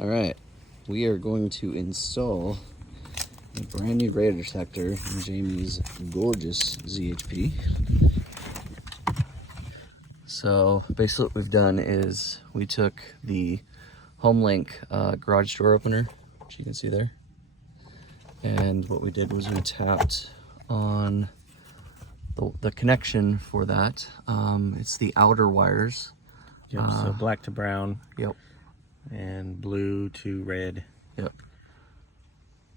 All right, we are going to install a brand new radar detector in Jamie's gorgeous ZHP. So basically what we've done is we took the HomeLink garage door opener, which you can see there, and what we did was we tapped on the connection for that. It's the outer wires. Yep, so black to brown. Yep. And blue to red. Yep.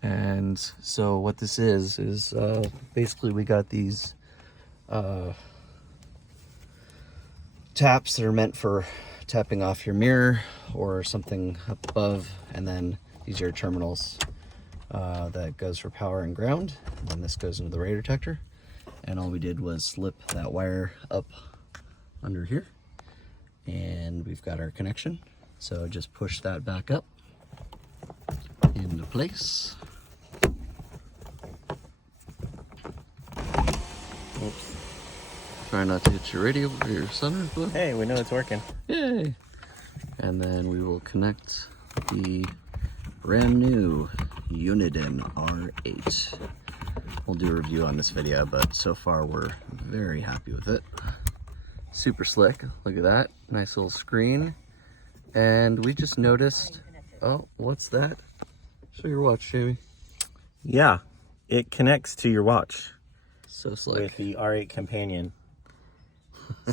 And so what this is basically we got these taps that are meant for tapping off your mirror or something up above, and then these are your terminals that goes for power and ground, and then this goes into the radar detector. And all we did was slip that wire up under here, and we've got our connection. So just push that back up into place. Oops. Try not to hit your radio or your sunroof, though. Hey, we know it's working. Yay! And then we will connect the brand new Uniden R8. We'll do a review on this video, but so far we're very happy with it. Super slick. Look at that. Nice little screen. And we just noticed, oh, what's that? Show your watch, Jamie. Yeah, it connects to your watch. So slick. With the R8 companion.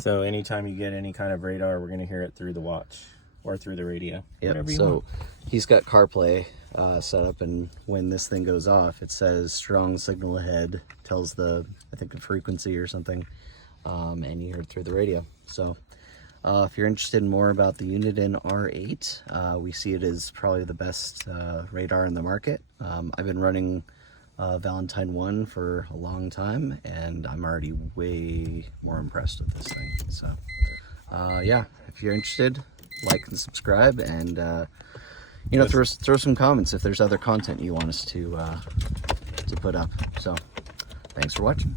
So anytime you get any kind of radar, we're going to hear it through the watch or through the radio. Yep. So he's got CarPlay set up, and when this thing goes off, it says strong signal ahead, tells the, I think, the frequency or something, and you hear it through the radio. So if you're interested in more about the Uniden R8, we see it as probably the best radar in the market. I've been running Valentine 1 for a long time, and I'm already way more impressed with this thing. So yeah, if you're interested, like and subscribe, and you know, throw some comments if there's other content you want us to put up. So thanks for watching.